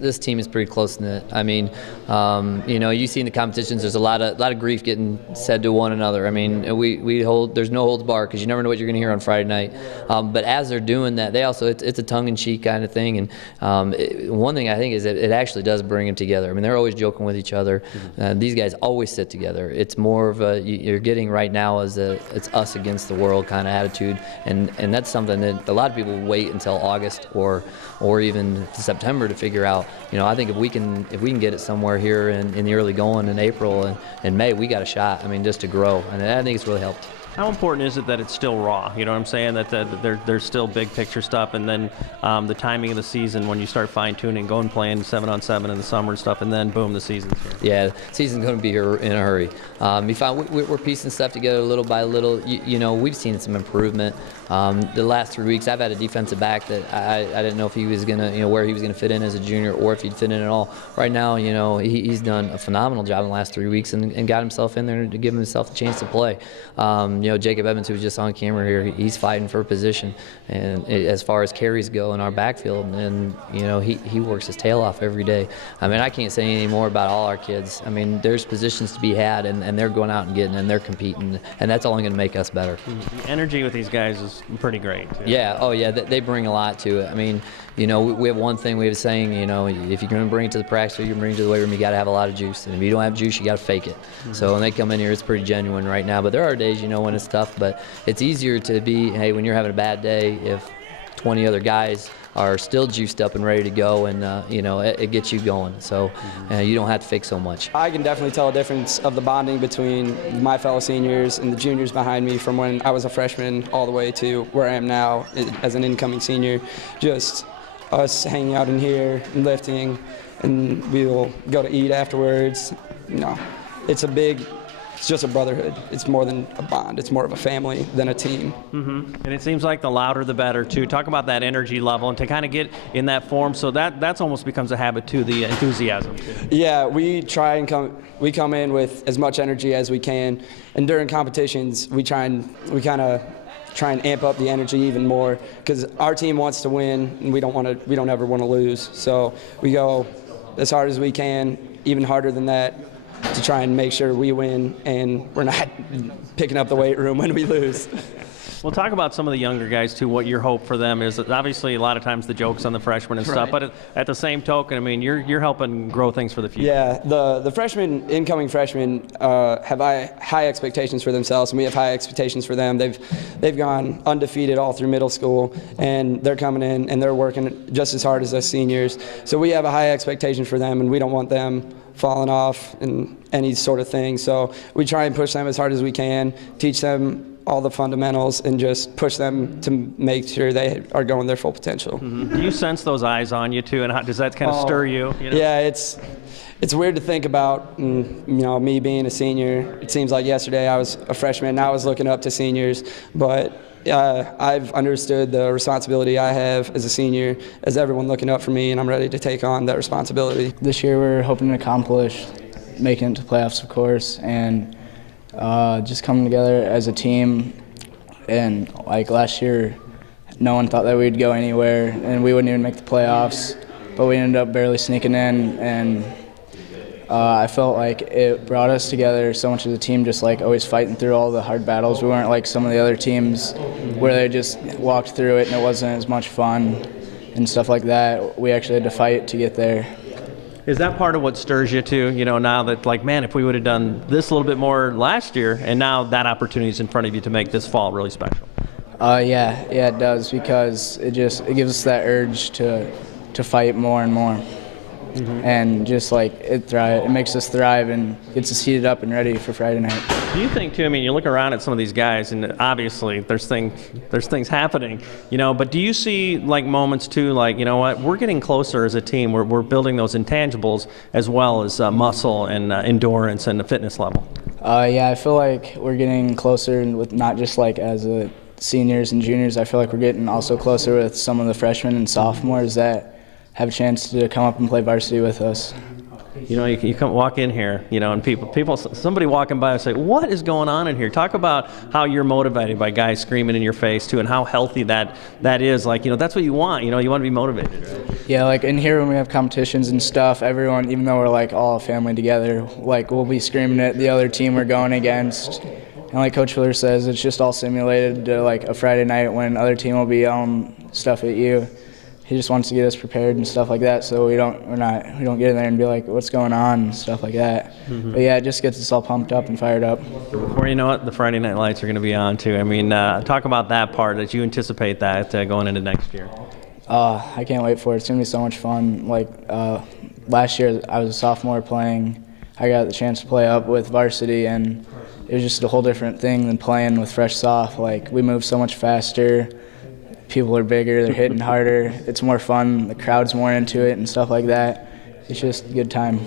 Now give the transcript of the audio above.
this team is pretty close-knit. I mean, you see in the competitions, there's a lot of grief getting said to one another. I mean, there's no holds barred because you never know what you're going to hear on Friday night. But as they're doing that, they also it's a tongue-in-cheek kind of thing. And one thing I think is that it actually does bring them together. I mean, they're always joking with each other. These guys always sit together. It's more of you're getting right now as it's us against the world kind of attitude, and that's something that a lot of people wait until August or even September to figure out. I think if we can get it somewhere here in the early going in April and May, we got a shot. I mean, just to grow, and I think it's really helped. How important is it that it's still raw? You know what I'm saying? That there's still big picture stuff, and then the timing of the season when you start fine-tuning, going playing 7-on-7 in the summer and stuff, and then boom, the season's here. Yeah, the season's going to be here in a hurry. We're piecing stuff together little by little. We've seen some improvement. The last 3 weeks, I've had a defensive back that I didn't know if he was going to, where he was going to fit in as a junior or if he'd fit in at all. Right now, he's done a phenomenal job in the last 3 weeks and got himself in there to give himself a chance to play. Jacob Evans, who was just on camera here, he's fighting for a position, and as far as carries go in our backfield, and he works his tail off every day. I mean, I can't say any more about all our kids. I mean, there's positions to be had, and they're going out and getting, and they're competing, and that's only going to make us better. The energy with these guys is pretty great. Yeah, oh yeah, they bring a lot to it. I mean, we have one thing we have saying, if you're going to bring it to the practice or you're going to bring it to the weight room, you got to have a lot of juice. And if you don't have juice, you got to fake it. So when they come in here, it's pretty genuine right now. But there are days, when it's tough. But it's easier to be, hey, when you're having a bad day, if 20 other guys are still juiced up and ready to go, and it gets you going. So you don't have to fake so much. I can definitely tell a difference of the bonding between my fellow seniors and the juniors behind me from when I was a freshman all the way to where I am now as an incoming senior. Just us hanging out in here and lifting, and we'll go to eat afterwards. It's just a brotherhood. It's more than a bond. It's more of a family than a team. And it seems like the louder the better, too. Talk about that energy level and to kind of get in that form. So that's almost becomes a habit, too, the enthusiasm. Yeah, we come in with as much energy as we can. And during competitions, we kind of try and amp up the energy even more because our team wants to win and we don't ever want to lose. So we go as hard as we can, even harder than that, to try and make sure we win and we're not picking up the weight room when we lose. We'll talk about some of the younger guys, too, what your hope for them is. Obviously, a lot of times the joke's on the freshmen and stuff, but at the same token, I mean, you're helping grow things for the future. Yeah, the incoming freshmen have high expectations for themselves, and we have high expectations for them. They've gone undefeated all through middle school, and they're coming in and they're working just as hard as us seniors. So we have a high expectation for them, and we don't want them falling off in any sort of thing. So we try and push them as hard as we can, teach them all the fundamentals, and just push them to make sure they are going their full potential. Do you sense those eyes on you too, and how does that kind of stir you? Yeah, it's weird to think about. Me being a senior, it seems like yesterday I was a freshman and I was looking up to seniors, but I've understood the responsibility I have as a senior, as everyone looking up for me, and I'm ready to take on that responsibility. This year we're hoping to accomplish making it to playoffs, of course, and just coming together as a team. And like last year, no one thought that we'd go anywhere and we wouldn't even make the playoffs, but we ended up barely sneaking in, and I felt like it brought us together so much as a team, just like always fighting through all the hard battles. We weren't like some of the other teams where they just walked through it and it wasn't as much fun and stuff like that. We actually had to fight to get there. Is that part of what stirs you too? Now that, like, man, if we would have done this a little bit more last year, and now that opportunity is in front of you to make this fall really special. Yeah, it does, because it gives us that urge to fight more and more. And just like it makes us thrive and gets us heated up and ready for Friday night. Do you think too? I mean, you look around at some of these guys, and obviously there's things happening, But do you see like moments too, like we're getting closer as a team. We're building those intangibles as well as muscle and endurance and the fitness level. Yeah, I feel like we're getting closer with not just like as a seniors and juniors. I feel like we're getting also closer with some of the freshmen and sophomores that have a chance to come up and play varsity with us. You know, you come walk in here, you know, and somebody walking by will say, "What is going on in here?" Talk about how you're motivated by guys screaming in your face too, and how healthy that is. Like, you know, that's what you want. You know, you want to be motivated, right? Yeah, like in here when we have competitions and stuff, everyone, even though we're like all a family together, like we'll be screaming at the other team we're going against. And like Coach Fuller says, it's just all simulated to like a Friday night when other team will be stuff at you. He just wants to get us prepared and stuff like that, so we don't get in there and be like, what's going on and stuff like that. But yeah, it just gets us all pumped up and fired up. Before you know it, the Friday night lights are going to be on too. I mean, talk about that part. That you anticipate that going into next year. I can't wait for it. It's going to be so much fun. Like last year, I was a sophomore playing. I got the chance to play up with varsity, and it was just a whole different thing than playing with fresh soph. Like we move so much faster. People are bigger, they're hitting harder, it's more fun, the crowd's more into it and stuff like that. It's just a good time.